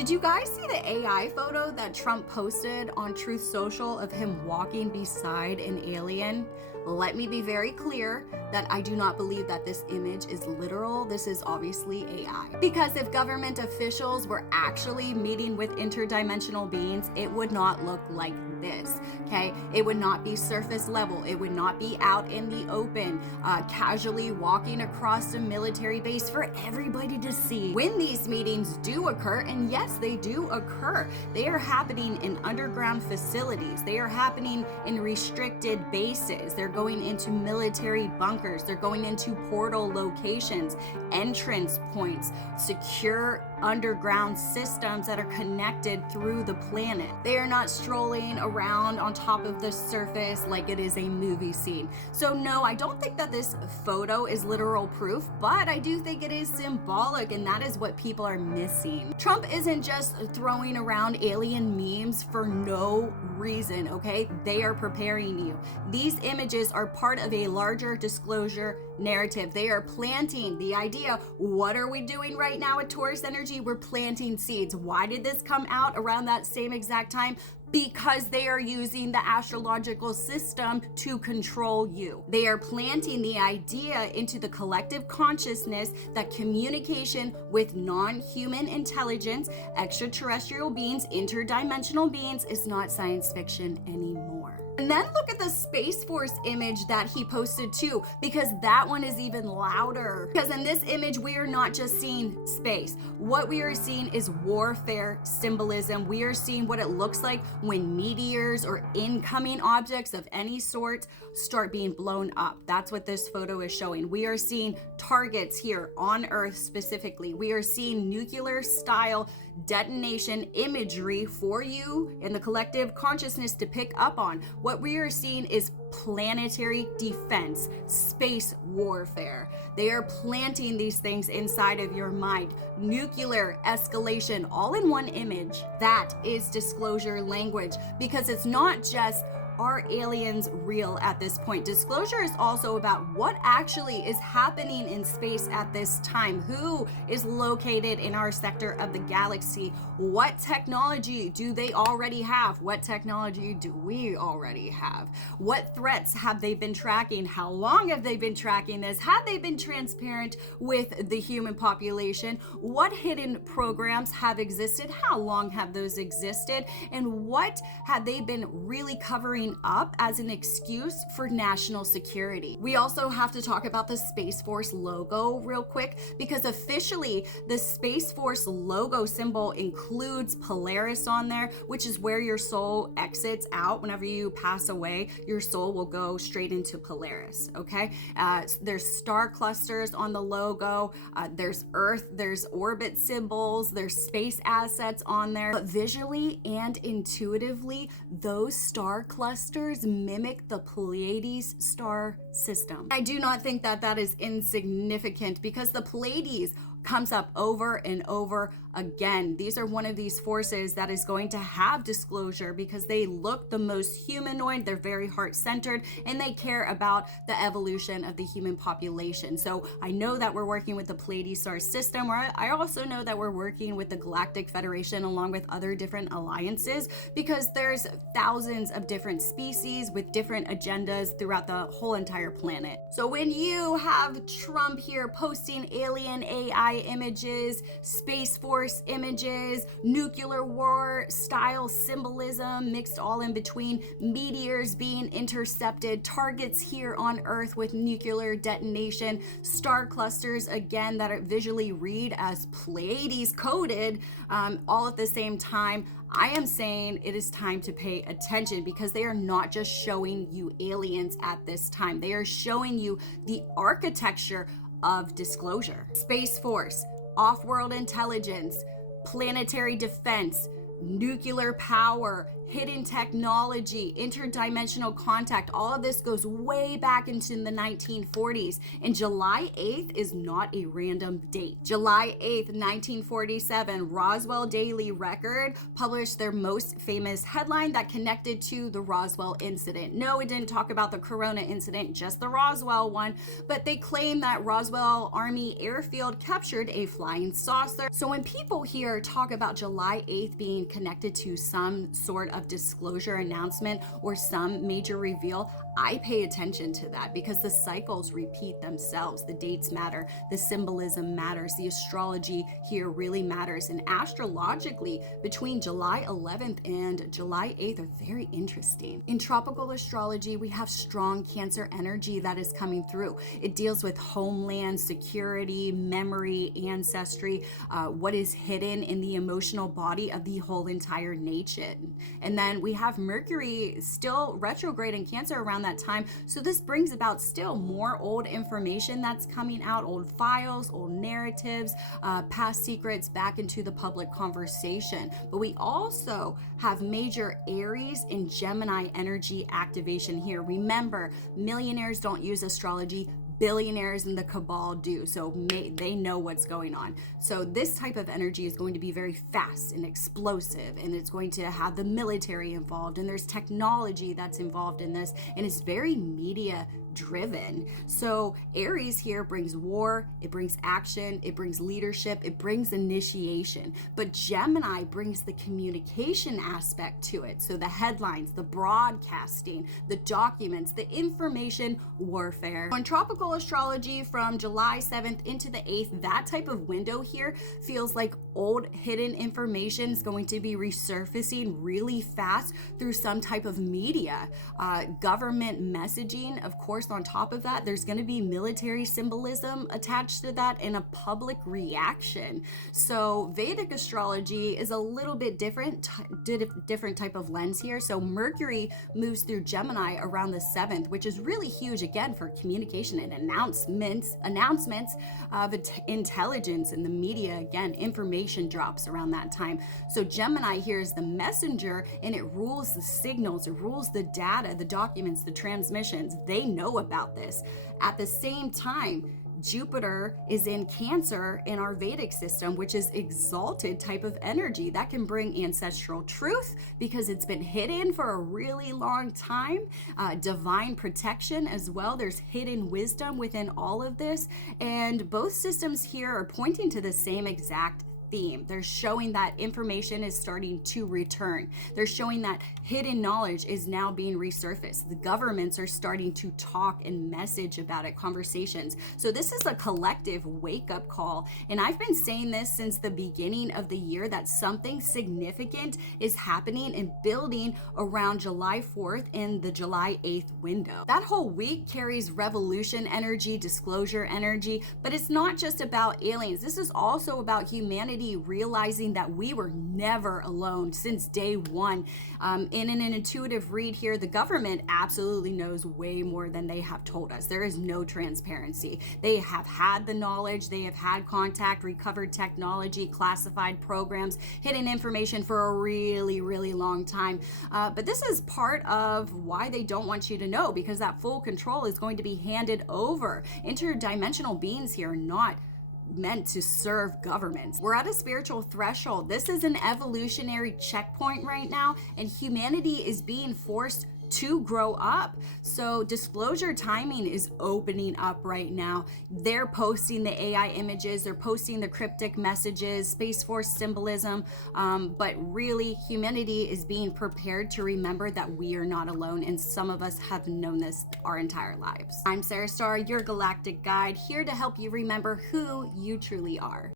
Did you guys see the AI photo that Trump posted on Truth Social of him walking beside an alien? Let me be very clear that I do not believe that this image is literal. This is obviously AI. Because if government officials were actually meeting with interdimensional beings, it would not look like this, okay? It would not be surface level. It would not be out in the open, casually walking across a military base for everybody to see. When these meetings do occur, and yes, they do occur, they are happening in underground facilities. They are happening in restricted bases. They're going into military bunkers. They're going into portal locations, entrance points, secure underground systems that are connected through the planet. They are not strolling around on top of the surface like it is a movie scene. So no, I don't think that this photo is literal proof, but I do think it is symbolic, and that is what people are missing. Trump isn't just throwing around alien memes for no reason, okay? They are preparing you. These images are part of a larger disclosure narrative. They are planting the idea. What are we doing right now at Taurus Energy? We're planting seeds. Why did this come out around that same exact time? Because they are using the astrological system to control you. They are planting the idea into the collective consciousness that communication with non-human intelligence, extraterrestrial beings, interdimensional beings is not science fiction anymore. And then look at the Space Force image that he posted too, because that one is even louder. Because in this image, we are not just seeing space. What we are seeing is warfare symbolism. We are seeing what it looks like when meteors or incoming objects of any sort start being blown up. That's what this photo is showing. We are seeing targets here on Earth specifically. We are seeing nuclear style detonation imagery for you in the collective consciousness to pick up on. What we are seeing is planetary defense, space warfare. They are planting these things inside of your mind. Nuclear escalation, all in one image. That is disclosure language, because it's not just are aliens real at this point. Disclosure is also about what actually is happening in space at this time. Who is located in our sector of the galaxy? What technology do they already have? What technology do we already have? What threats have they been tracking? How long have they been tracking this? Have they been transparent with the human population? What hidden programs have existed? How long have those existed? And what have they been really covering up as an excuse for national security? We also have to talk about the Space Force logo real quick, because officially the Space Force logo symbol includes Polaris on there, which is where your soul exits out. Whenever you pass away, your soul will go straight into Polaris, okay? There's star clusters on the logo, there's Earth, there's orbit symbols, there's space assets on there. But visually and intuitively, those star clusters mimic the Pleiades star system. I do not think that that is insignificant, because the Pleiades comes up over and over again. These are one of these forces that is going to have disclosure, because they look the most humanoid, they're very heart-centered, and they care about the evolution of the human population. So I know that we're working with the Pleiades star system, or I also know that we're working with the Galactic Federation along with other different alliances, because there's thousands of different species with different agendas throughout the whole entire planet. So when you have Trump here posting alien AI images, Space Force images, nuclear war style symbolism mixed all in between, meteors being intercepted, targets here on Earth with nuclear detonation, star clusters again that are visually read as Pleiades coded, all at the same time, I am saying it is time to pay attention, because they are not just showing you aliens at this time. They are showing you the architecture of disclosure. Space Force, off-world intelligence, planetary defense, nuclear power, hidden technology, interdimensional contact. All of this goes way back into the 1940s. And July 8th is not a random date. July 8th, 1947, Roswell Daily Record published their most famous headline that connected to the Roswell incident. No, it didn't talk about the Corona incident, just the Roswell one, but they claim that Roswell Army Airfield captured a flying saucer. So when people here talk about July 8th being connected to some sort of disclosure announcement or some major reveal, I pay attention to that because the cycles repeat themselves. The dates matter, the symbolism matters, the astrology here really matters. And astrologically, between July 11th and July 8th are very interesting. In tropical astrology, we have strong Cancer energy that is coming through. It deals with homeland, security, memory, ancestry, what is hidden in the emotional body of the whole entire nation. And then we have Mercury still retrograde in Cancer around that time. So this brings about still more old information that's coming out, old files, old narratives, past secrets back into the public conversation. But we also have major Aries and Gemini energy activation here. Remember, millionaires don't use astrology, billionaires and the cabal do, so they know what's going on. So this type of energy is going to be very fast and explosive, and it's going to have the military involved, and there's technology that's involved in this, and it's very media driven. So Aries here brings war, it brings action, it brings leadership, it brings initiation. But Gemini brings the communication aspect to it. So the headlines, the broadcasting, the documents, the information warfare. On tropical astrology from July 7th into the 8th, that type of window here feels like old hidden information is going to be resurfacing really fast through some type of media, government messaging. Of course, on top of that, there's going to be military symbolism attached to that and a public reaction. So Vedic astrology is a little bit different type of lens here. So Mercury moves through Gemini around the 7th, which is really huge again for communication and announcements of intelligence in the media. Again, information drops around that time. So Gemini here is the messenger, and it rules the signals, it rules the data, the documents, the transmissions. They know about this. At the same time, Jupiter is in Cancer in our Vedic system, which is exalted type of energy that can bring ancestral truth because it's been hidden for a really long time. Divine protection as well. There's hidden wisdom within all of this. And both systems here are pointing to the same exact theme. They're showing that information is starting to return. They're showing that hidden knowledge is now being resurfaced. The governments are starting to talk and message about it, conversations. So this is a collective wake-up call. And I've been saying this since the beginning of the year that something significant is happening and building around July 4th in the July 8th window. That whole week carries revolution energy, disclosure energy, but it's not just about aliens. This is also about humanity realizing that we were never alone since day one. In an intuitive read here, the government absolutely knows way more than they have told us. There is no transparency. They have had the knowledge, they have had contact, recovered technology, classified programs, hidden information for a really, really long time. But this is part of why they don't want you to know, because that full control is going to be handed over. Interdimensional beings here, not meant to serve governments. We're at a spiritual threshold. This is an evolutionary checkpoint right now, and humanity is being forced to grow up. So disclosure timing is opening up right now. They're posting the AI images, they're posting the cryptic messages, Space Force symbolism, but really humanity is being prepared to remember that we are not alone, and some of us have known this our entire lives. I'm Sarah Starr, your galactic guide, here to help you remember who you truly are.